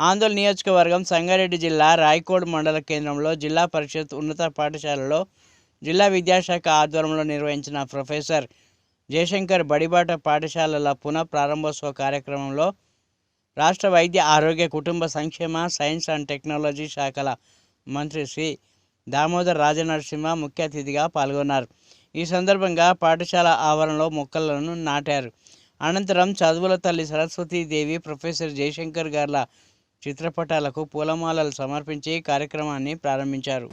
ఆందోళన నియోజకవర్గం సంగారెడ్డి జిల్లా రాయకోడ్ మండల కేంద్రంలో జిల్లా పరిషత్ ఉన్నత పాఠశాలలో జిల్లా విద్యాశాఖ ఆధ్వర్యంలో నిర్వహించిన ప్రొఫెసర్ జయశంకర్ బడిబాట పాఠశాలల పునః ప్రారంభోత్సవ కార్యక్రమంలో రాష్ట్ర వైద్య ఆరోగ్య కుటుంబ సంక్షేమ సైన్స్ అండ్ టెక్నాలజీ శాఖల మంత్రి శ్రీ దామోదర్ రాజనరసింహ ముఖ్య అతిథిగా పాల్గొన్నారు. ఈ సందర్భంగా పాఠశాల ఆవరణలో మొక్కలను నాటారు. అనంతరం చదువుల తల్లి సరస్వతీదేవి ప్రొఫెసర్ జయశంకర్ గార్ల చిత్రపటాలకు పూలమాలలు సమర్పించి కార్యక్రమాన్ని ప్రారంభించారు.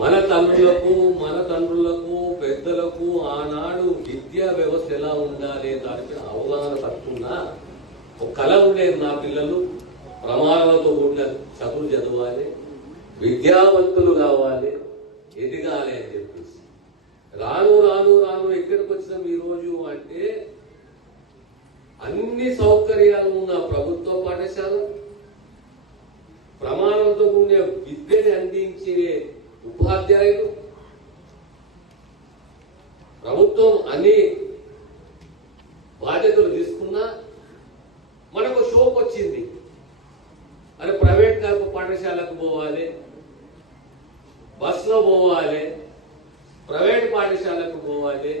మన తండ్రులకు మన తండ్రులకు పెద్దలకు ఆనాడు విద్యా వ్యవస్థ ఎలా ఉండాలి దానికి అవగాహన తక్కున్నా ఒక కళ ఉండేది నా పిల్లలు ప్రమాణాలతో కూడిన చదువులు చదవాలి విద్యావంతులు కావాలి ఎదగాలి అని చెప్పేసి. రాను రాను రాను ఎక్కడికి వచ్చినాం ఈరోజు అంటే అన్ని సౌకర్యాలు ఉన్న ప్రభుత్వ పాఠశాల ప్రమాణంతో కూడిన విద్యని అందించే ఉపాధ్యాయులు ప్రభుత్వం అన్ని బాధ్యతలు తీసుకున్నా మనకు షోక్ వచ్చింది. అరే ప్రైవేట్ కాకు పాఠశాలకు పోవాలి బస్సులో పోవాలి ప్రైవేట్ పాఠశాలకు పోవాలి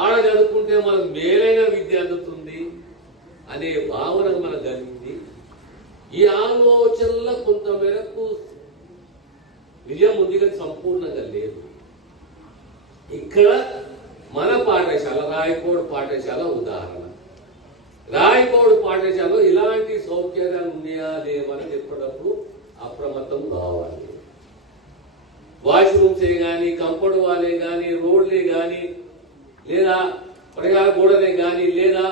ఆడ చదువుకుంటే మనకు మేలైన విద్య అందుతుంది. అనే భావన మనకు కలిగింది. ఈ ఆలోచనలో కొంతమేరకు విజయం నిజం ఉంది కానీ సంపూర్ణంగా లేదు. ఇక్కడ మన పాఠశాల రాయకోడు పాఠశాల ఉదాహరణ. రాయకోడు పాఠశాలలో ఇలాంటి సౌకర్యాలు ఉన్నాయా లేవని చెప్పేటప్పుడు అప్రమత్తం కావాలి. వాష్రూమ్సే కానీ కంపౌండ్ వాలే కానీ రోడ్లే కానీ లేదా పరిహార గోడలే కానీ లేదా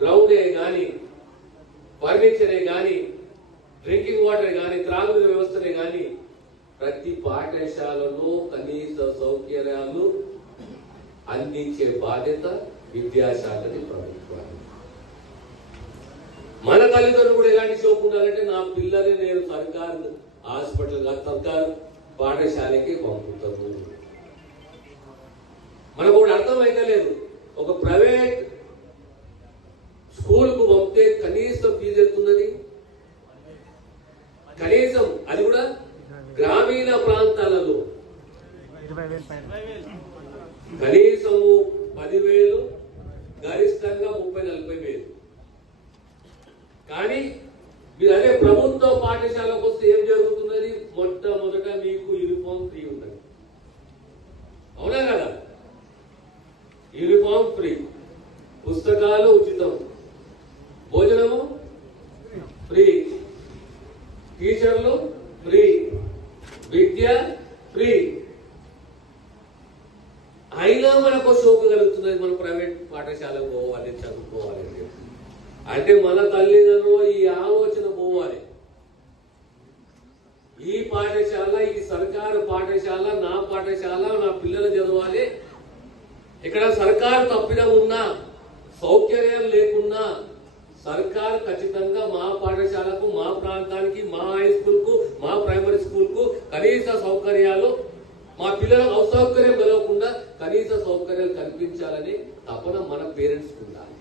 గ్రౌండే కానీ ఫర్నిచరే కానీ డ్రింకింగ్ వాటర్ కానీ త్రాగునీరు వ్యవస్థనే కానీ ప్రతి పాఠశాలలో కనీస సౌకర్యాలు అందించే బాధ్యత విద్యాశాఖది ప్రభుత్వాన్ని మన తల్లిదండ్రులు కూడా ఎలాంటి షోకు ఉండాలంటే నా పిల్లని నేను సర్కారు హాస్పిటల్ సర్కారు పాఠశాలకి పంపుతాను మనకు కూడా అర్థమైతే లేదు ఒక ప్రైవేట్ స్కూల్కు పంపితే కనీసం ఫీజు ఎంతున్నది కనీసం అది కూడా గ్రామీణ ప్రాంతాలలో కనీసము పదివేలు గరిష్టంగా ముప్పై నలభై వేలు. కానీ మీరు అదే ప్రభుత్వ పాఠశాలకు వస్తే ఏం జరుగుతున్నది? మొట్టమొదట మీకు యూనిఫామ్ ఫ్రీ ఉండదు అవునా కదా? యూనిఫామ్ ఫ్రీ పుస్తకాలు ఉచితం భోజనము ఫ్రీ టీచర్లు ఫ్రీ విద్య ఫ్రీ అయినా మనకు సోకు కలుగుతున్నది మన ప్రైవేట్ పాఠశాలకు పోవాలి చదువుకోవాలి అంటే మన తల్లిదండ్రులు ఈ ఆలోచన పోవాలి. ఈ పాఠశాల ఈ సర్కారు పాఠశాల నా పాఠశాల నా పిల్లలు చదవాలి. ఇక్కడ సర్కారు తప్పిన ఉన్నా సౌకర్యం లేకున్నా సర్కారు ఖచ్చితంగా మా పాఠశాలకు మా ప్రాంతానికి మా హై స్కూల్కు మా ప్రైమరీ స్కూల్కు కనీస సౌకర్యాలు మా పిల్లలకు అసౌకర్యం కలగకుండా కనీస సౌకర్యాలు కల్పించాలని తపన మన పేరెంట్స్ ఉండాలి.